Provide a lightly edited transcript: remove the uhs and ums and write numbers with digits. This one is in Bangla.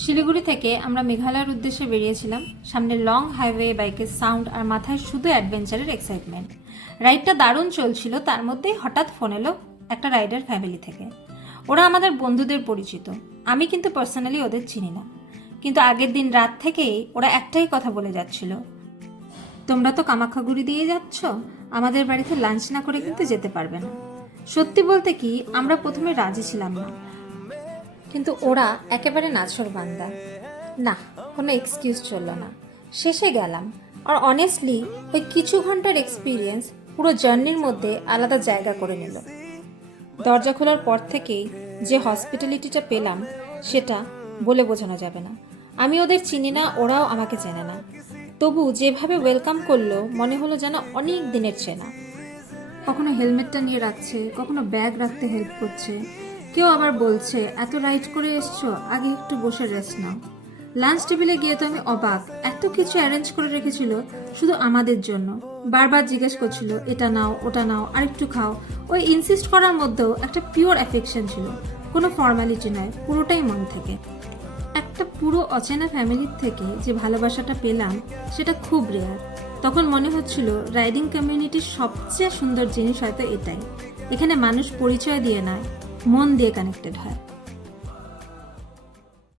শিলিগুড়ি থেকে আমরা মেঘালয়ের উদ্দেশ্যে বেরিয়েছিলাম। সামনে লং হাইওয়ে, বাইকের সাউন্ড আর মাথায় শুধু অ্যাডভেঞ্চারের এক্সাইটমেন্ট। রাইডটা দারুণ চলছিল, তার মধ্যেই হঠাৎ ফোন এলো একটা রাইডার ফ্যামিলি থেকে। ওরা আমাদের বন্ধুদের পরিচিত, আমি কিন্তু পার্সোনালি ওদের চিনি না। কিন্তু আগের দিন রাত থেকেই ওরা একটাই কথা বলে যাচ্ছিল, তোমরা তো কামাখ্যাগুড়ি দিয়ে যাচ্ছ, আমাদের বাড়িতে লাঞ্চ না করে কিন্তু যেতে পারবে না। সত্যি বলতে কি, আমরা প্রথমে রাজি ছিলাম না, কিন্তু ওরা একেবারে নাছোড়বান্দা। না, কোনো এক্সকিউজ চলল না, শেষে গেলাম। আর অনেস্টলি ওই কিছু ঘন্টার এক্সপিরিয়েন্স পুরো জার্নির মধ্যে আলাদা জায়গা করে নিল। দরজা খোলার পর থেকেই যে হসপিটালিটিটা পেলাম সেটা বলে বোঝানো যাবে না। আমি ওদের চিনি না, ওরাও আমাকে চেনে না, তবু যেভাবে ওয়েলকাম করলো মনে হলো যেন অনেক দিনের চেনা। কখনো হেলমেটটা নিয়ে রাখছে, কখনো ব্যাগ রাখতে হেল্প করছে, কেউ আবার বলছে এত রাইড করে এসছো, আগে একটু বসে রেস্ট নাও। লাঞ্চ টেবিলে গিয়ে তো আমি অবাক, এত কিছু অ্যারেঞ্জ করে রেখেছিল শুধু আমাদের জন্য। বারবার জিজ্ঞেস করছিল এটা নাও ওটা নাও আর একটু খাও। ওই ইনসিস্ট করার মধ্যেও একটা পিওর অ্যাফেকশন ছিল, কোনো ফর্মালিটি নয়, পুরোটাই মন থেকে। একটা পুরো অচেনা ফ্যামিলির থেকে যে ভালোবাসাটা পেলাম সেটা খুব রেয়ার। তখন মনে হচ্ছিল রাইডিং কমিউনিটির সবচেয়ে সুন্দর জিনিস হয়তো এটাই, এখানে মানুষ পরিচয় দিয়ে নয়, মন দিয়ে কানেক্টেড হয়।